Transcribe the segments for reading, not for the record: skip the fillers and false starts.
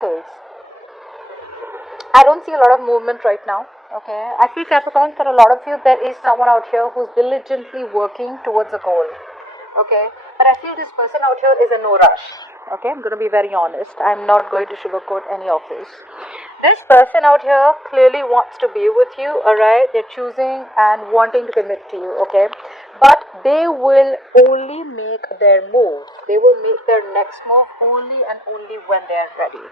I don't see a lot of movement right now. Okay, I feel Capricorn, for a lot of you, there is someone out here who's diligently working towards a goal. Okay, but I feel this person out here is in no rush. Okay, I'm going to be very honest. I'm not going to sugarcoat any of this. This person out here clearly wants to be with you, alright? They're choosing and wanting to commit to you, okay? But they will only make their move. They will make their next move only and only when they're ready.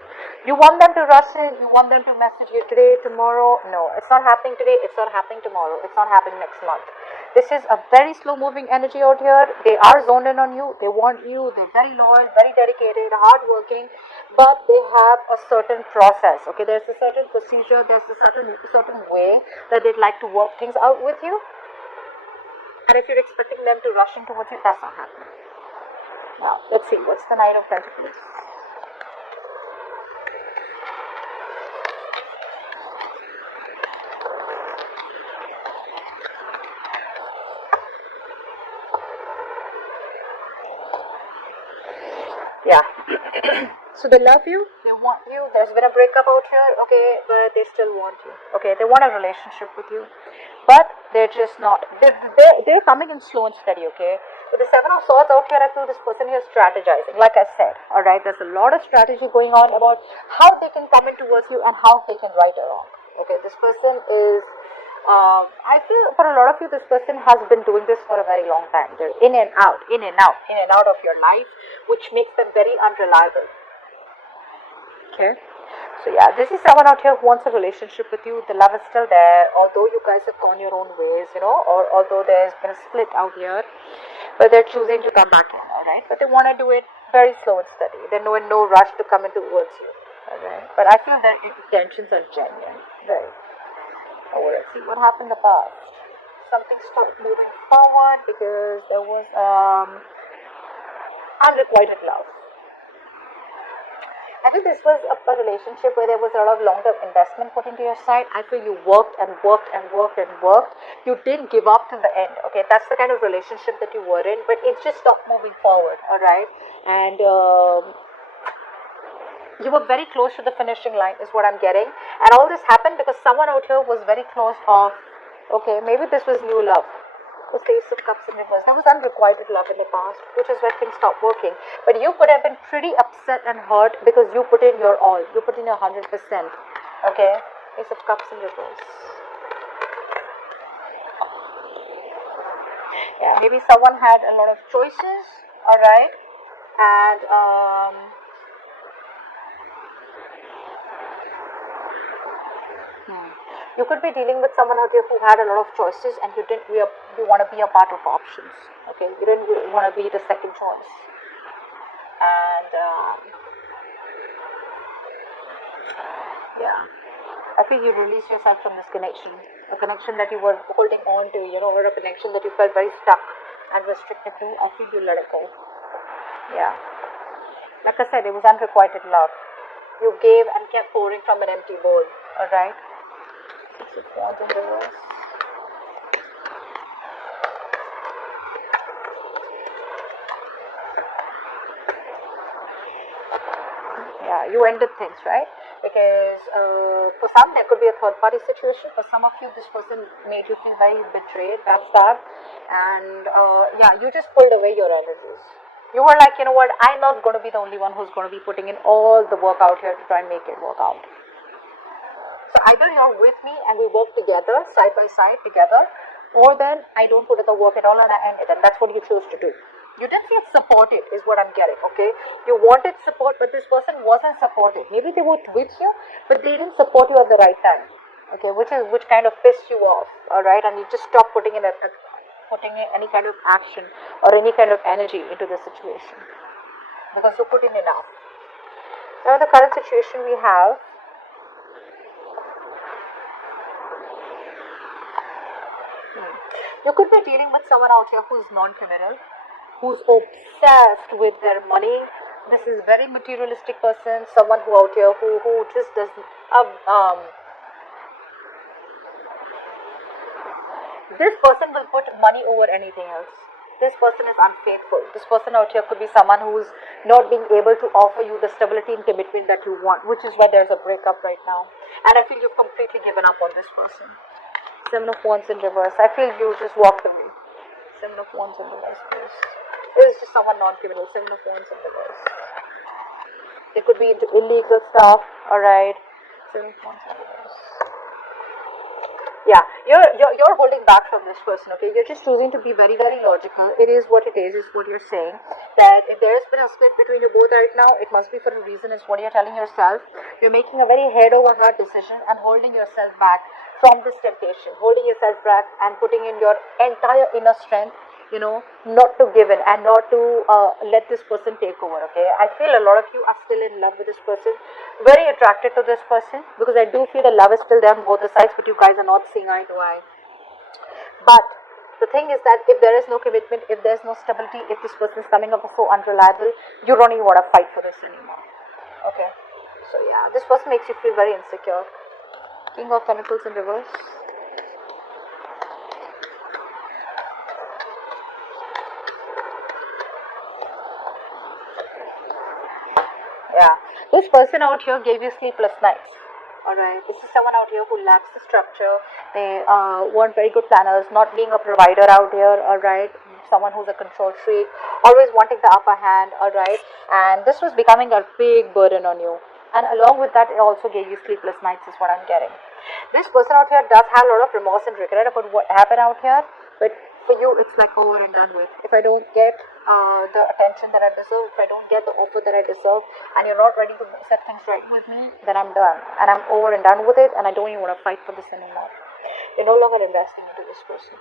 You want them to rush in, you want them to message you today, tomorrow. No, it's not happening today, it's not happening tomorrow, it's not happening next month. This is a very slow moving energy out here. They are zoned in on you, they want you, they're very loyal, very dedicated, hardworking, but they have a certain process. Okay, there's a certain procedure, there's a certain way that they'd like to work things out with you. And if you're expecting them to rush in towards you, that's not happening. Now, let's see, what's the Knight of Pentacles? Yeah. So they love you, they want you. There's been a breakup out here, okay, but they still want you. Okay, they want a relationship with you, but they're just not. They're coming in slow and steady, okay. With the Seven of Swords out here, I feel this person here is strategizing. Like I said, all right, there's a lot of strategy going on about how they can come in towards you and how they can right or wrong. Okay, this person is. I feel for a lot of you, this person has been doing this for a very long time. They're in and out, in and out, in and out of your life, which makes them very unreliable. Okay. So yeah, this is someone out here who wants a relationship with you. The love is still there, although you guys have gone your own ways, or although there's been a split out here, but they're choosing to come back in, alright? But they want to do it very slow and steady. They're in no rush to come in towards you, alright? But I feel their intentions are genuine, right? Oh, let's see what happened in the past. Something stopped moving forward because there was unrequited love. I think this was a relationship where there was a lot of long-term investment put into your side. I feel you worked and worked and worked and worked. You didn't give up till the end. Okay, that's the kind of relationship that you were in, but it just stopped moving forward. All right, and you were very close to the finishing line, is what I'm getting. And all this happened because someone out here was very close of. Okay, maybe this was new love. Was the Ace of Cups in reverse. There was unrequited love in the past, which is where things stopped working. But you could have been pretty upset and hurt because you put in your all. You put in your 100%. Okay? Ace of Cups in reverse. Yeah, maybe someone had a lot of choices, alright? And, you could be dealing with someone out here who had a lot of choices and you didn't you want to be a part of options. Okay, you didn't really want to be the second choice. And yeah, I feel you release yourself from this connection, a connection that you were holding on to, or a connection that you felt very stuck and restricted to. I feel you let it go. Yeah, like I said, it was unrequited love. You gave and kept pouring from an empty bowl. All right. Yeah, you ended things, right? Because for some there could be a third party situation. For some of you, this person made you feel very betrayed, backstabbed, and yeah, you just pulled away your energies. You were like, you know what, I'm not going to be the only one who's going to be putting in all the work out here to try and make it work out. So either you're with me and we work together, side by side together, or then I don't put in the work at all and I end it, and that's what you choose to do. You didn't feel supported, is what I'm getting, okay? You wanted support, but this person wasn't supported. Maybe they were with you, but they didn't support you at the right time, okay? Which kind of pissed you off, all right? And you just stopped putting in any kind of action or any kind of energy into the situation because you put in enough. Now, in the current situation we have, you could be dealing with someone out here who's non-committal, who's obsessed with their money. This is very materialistic person, someone who out here who just does this person will put money over anything else. this person is unfaithful. This person out here could be someone who's not being able to offer you the stability and commitment that you want, which is why there's a breakup right now. And I feel you've completely given up on this person. 7 of Wands in reverse. I feel you just walked away. 7 of Wands in reverse, please. This is just someone non-committal. 7 of Wands in reverse. They could be into illegal stuff, alright. 7 of Wands in reverse. Yeah, you're holding back from this person, okay? You're just choosing to be very, very logical. It is what it is what you're saying. That if there has been a split between you both right now, it must be for a reason, is what you're telling yourself. You're making a very head over heart decision and holding yourself back from this temptation. Holding yourself back and putting in your entire inner strength, not to give in and not to let this person take over, okay? I feel a lot of you are still in love with this person, very attracted to this person, because I do feel the love is still there on both the sides, but you guys are not seeing eye to eye. But the thing is that if there is no commitment, if there's no stability, if this person is coming up so unreliable, you don't even want to fight for this anymore, okay? So yeah, this person makes you feel very insecure. King of Pentacles in reverse. Yeah, this person out here gave you sleepless nights. Alright, this is someone out here who lacks the structure. They weren't very good planners, not being a provider out here, alright. Someone who's a control freak, always wanting the upper hand, alright. And this was becoming a big burden on you. And along with that, it also gave you sleepless nights, is what I'm getting. This person out here does have a lot of remorse and regret about what happened out here, but for you, it's like over and done with. If I don't get the attention that I deserve, if I don't get the offer that I deserve, and you're not ready to set things right with me, then I'm done. And I'm over and done with it, and I don't even want to fight for this anymore. You're no longer investing into this person.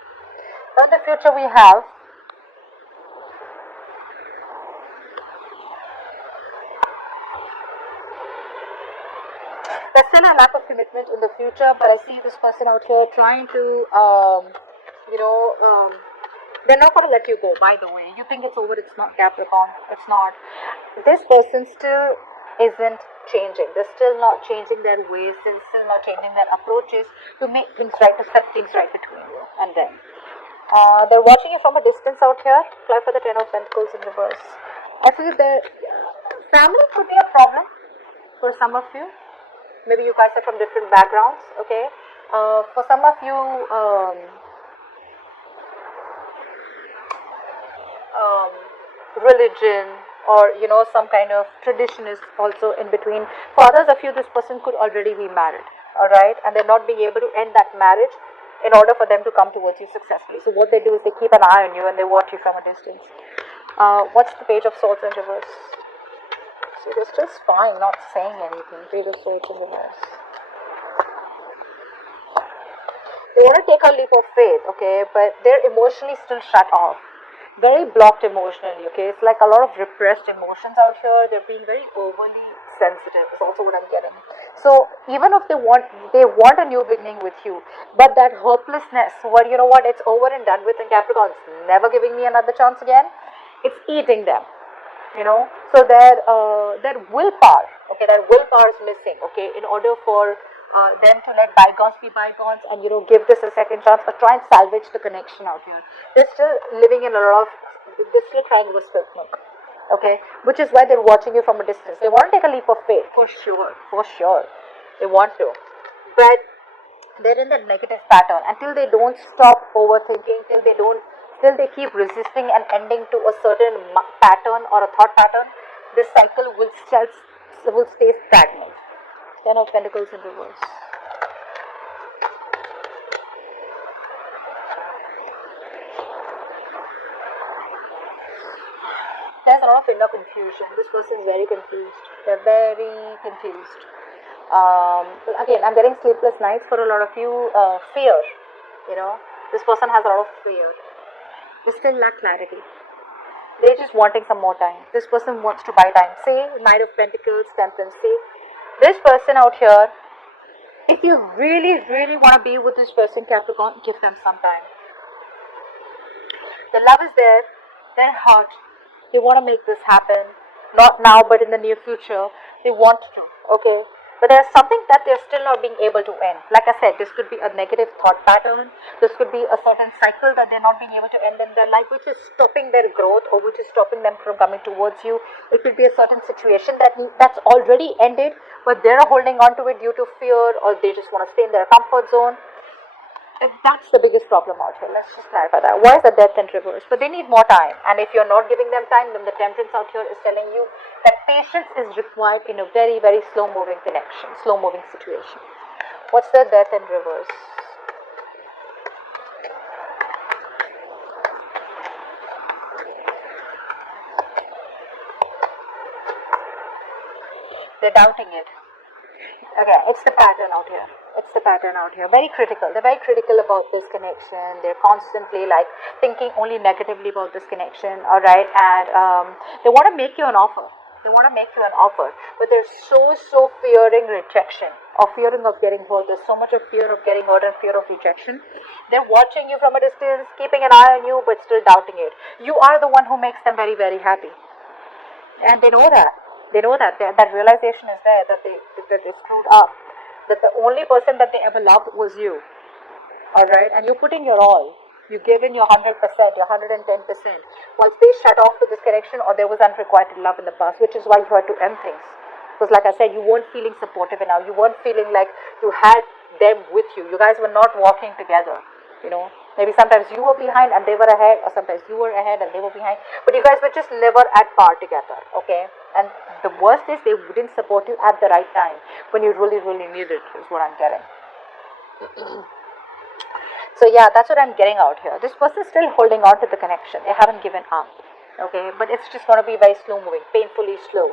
Now in the future, we have there's still a lack of commitment in the future, but I see this person out here trying to, they're not going to let you go, by the way. You think it's over, it's not, Capricorn. It's not. This person still isn't changing. They're still not changing their ways. They're still not changing their approaches to make things right, to set things right between you and them. They're watching you from a distance out here. Apply for the 10 of Pentacles in reverse. I feel their family could be a problem for some of you. Maybe you guys are from different backgrounds, okay? For some of you, religion or some kind of tradition is also in between. For others of you, this person could already be married, alright, and they're not being able to end that marriage in order for them to come towards you successfully. So what they do is they keep an eye on you and they watch you from a distance. What's the Page of Swords in reverse? See, they're still spying, not saying anything. Page of Swords in reverse. They want to take a leap of faith, okay, but they're emotionally still shut off. Very blocked emotionally, okay? It's like a lot of repressed emotions out here. They're being very overly sensitive, is also what I'm getting. So even if they want a new beginning with you, but that hopelessness, where it's over and done with, and Capricorn's never giving me another chance again, it's eating them, So their willpower, okay, their willpower is missing, okay, in order for them to let bygones be bygones and give this a second chance or try and salvage the connection out here. They're still living in they're still trying with spilled milk, okay, which is why they're watching you from a distance. They want to take a leap of faith, for sure, they want to, but they're in that negative pattern until they don't stop overthinking, till they keep resisting and ending to a certain pattern or a thought pattern. This cycle will stay stagnant. 10 of Pentacles in reverse. There's a lot of inner confusion. This person is very confused. They're very confused. Again, I'm getting sleepless nights for a lot of you. Fear. This person has a lot of fear. They still lack clarity. They're just wanting some more time. This person wants to buy time. Say, Knight of Pentacles, Temperance. Say, this person out here, if you really, really want to be with this person, Capricorn, give them some time. The love is there, their heart. They want to make this happen. Not now, but in the near future. They want to, okay? But there's something that they're still not being able to end. Like I said, this could be a negative thought pattern. This could be a certain cycle that they're not being able to end in their life, which is stopping their growth or which is stopping them from coming towards you. It could be a certain situation that's already ended, but they're holding on to it due to fear, or they just want to stay in their comfort zone. And that's the biggest problem out here. Let's just clarify that. Why is the death in reverse? But they need more time. And if you're not giving them time, then the temperance out here is telling you that patience is required in a very, very slow-moving connection, slow-moving situation. What's the death in reverse? They're doubting it. Okay, it's the pattern out here. It's the pattern out here. Very critical. They're very critical about this connection. They're constantly like thinking only negatively about this connection. All right, and they want to make you an offer. They want to make you an offer, but they're so fearing rejection or fearing of getting hurt. There's so much of fear of getting hurt and fear of rejection. They're watching you from a distance, keeping an eye on you, but still doubting it. You are the one who makes them very, very happy, and they know that. They know that that realization is there, that they screwed up, that the only person that they ever loved was you. All right, and you put in your all. You gave in your 100%, your 110%. Once they shut off to this connection, or there was unrequited love in the past, which is why you had to end things. Because like I said, you weren't feeling supportive enough. You weren't feeling like you had them with you. You guys were not walking together. You know, maybe sometimes you were behind and they were ahead, or sometimes you were ahead and they were behind. But you guys were just never at par together, okay? And the worst is they wouldn't support you at the right time when you really, really needed it, is what I'm getting. So yeah, that's what I'm getting out here. This person is still holding on to the connection. They haven't given up, okay? But it's just going to be very slow moving, painfully slow.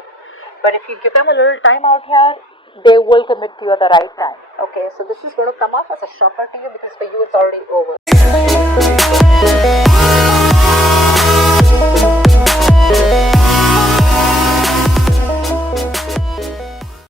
But if you give them a little time out here, they will commit to you at the right time. Okay, so this is going to come off as a shocker to you, because for you it's already over.